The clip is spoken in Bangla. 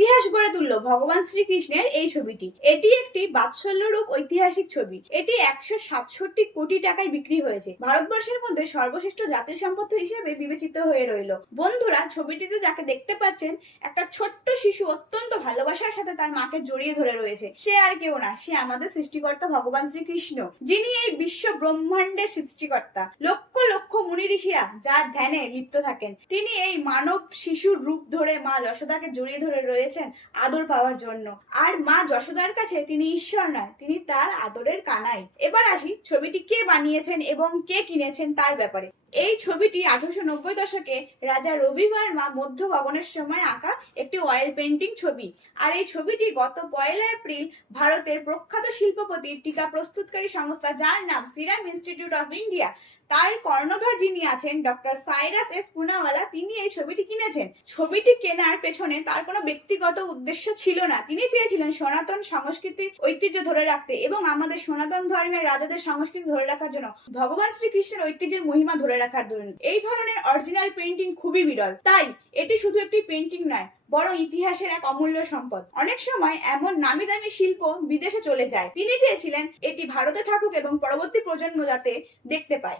ইতিহাস গড়ে তুলল ভগবান শ্রীকৃষ্ণের এই ছবিটি। এটি একটি বাৎসল্যরূপ ঐতিহাসিক ছবি। এটি 167 কোটি টাকায় বিক্রি হয়েছে। ভারতবর্ষের মধ্যে সর্বশ্রেষ্ঠ জাতীয় সম্পদ হিসেবে বিবেচিত হয়ে রইল। বন্ধুরা, ছবিটিতে যাকে দেখতে পাচ্ছেন, একটা ছোট্ট শিশু অত্যন্ত ভালোবাসার সাথে তার মাকে জড়িয়ে ধরে রয়েছে। সে আর কেউ না, সে আমাদের সৃষ্টিকর্তা ভগবান শ্রীকৃষ্ণ, যিনি এই বিশ্ব ব্রহ্মাণ্ডের সৃষ্টিকর্তা। লক্ষ লক্ষ মুনি ঋষিরা যার ধ্যানে লিপ্ত থাকেন, তিনি এই মানব শিশুর রূপ ধরে মা যশোদাকে জড়িয়ে ধরে রয়েছেন আদর পাওয়ার জন্য। আর মা যশোদার কাছে তিনি ঈশ্বর নয়, তিনি তার আদরের কানাই। এবার আসি ছবিটি কে বানিয়েছেন এবং কে কিনেছেন তার ব্যাপারে। এই ছবিটি 1890 দশকে রাজা রবি বর্মা মধ্য গগনের সময় আঁকা একটি অয়েল পেন্টিং ছবি। আর এই ছবিটি গত 1 এপ্রিল ভারতের প্রখ্যাত শিল্পপতি টিকা প্রস্তুতকারী সংস্থা, যার নাম সিরাম ইনস্টিটিউট অফ ইন্ডিয়া, তার কর্ণধার যিনি আছেন ডক্টর সাইরাস এস পুনাওয়ালা, তিনি এই ছবিটি কিনেছেন। ছবিটি কেনার পেছনে তার কোনো ব্যক্তিগত উদ্দেশ্য ছিল না। তিনি চেয়েছিলেন সনাতন সংস্কৃতির ঐতিহ্য ধরে রাখতে এবং আমাদের সনাতন ধর্মের রাজাদের সংস্কৃতি ধরে রাখার জন্য, ভগবান শ্রীকৃষ্ণের ঐতিহ্যের মহিমা ধরে রাখার জন্য। এই ধরনের অরিজিনাল পেন্টিং খুবই বিরল, তাই এটি শুধু একটি পেন্টিং নয়, বড় ইতিহাসের এক অমূল্য সম্পদ। অনেক সময় এমন নামি দামি শিল্প বিদেশে চলে যায়। তিনি চেয়েছিলেন এটি ভারতে থাকুক এবং পরবর্তী প্রজন্ম যাতে দেখতে পায়।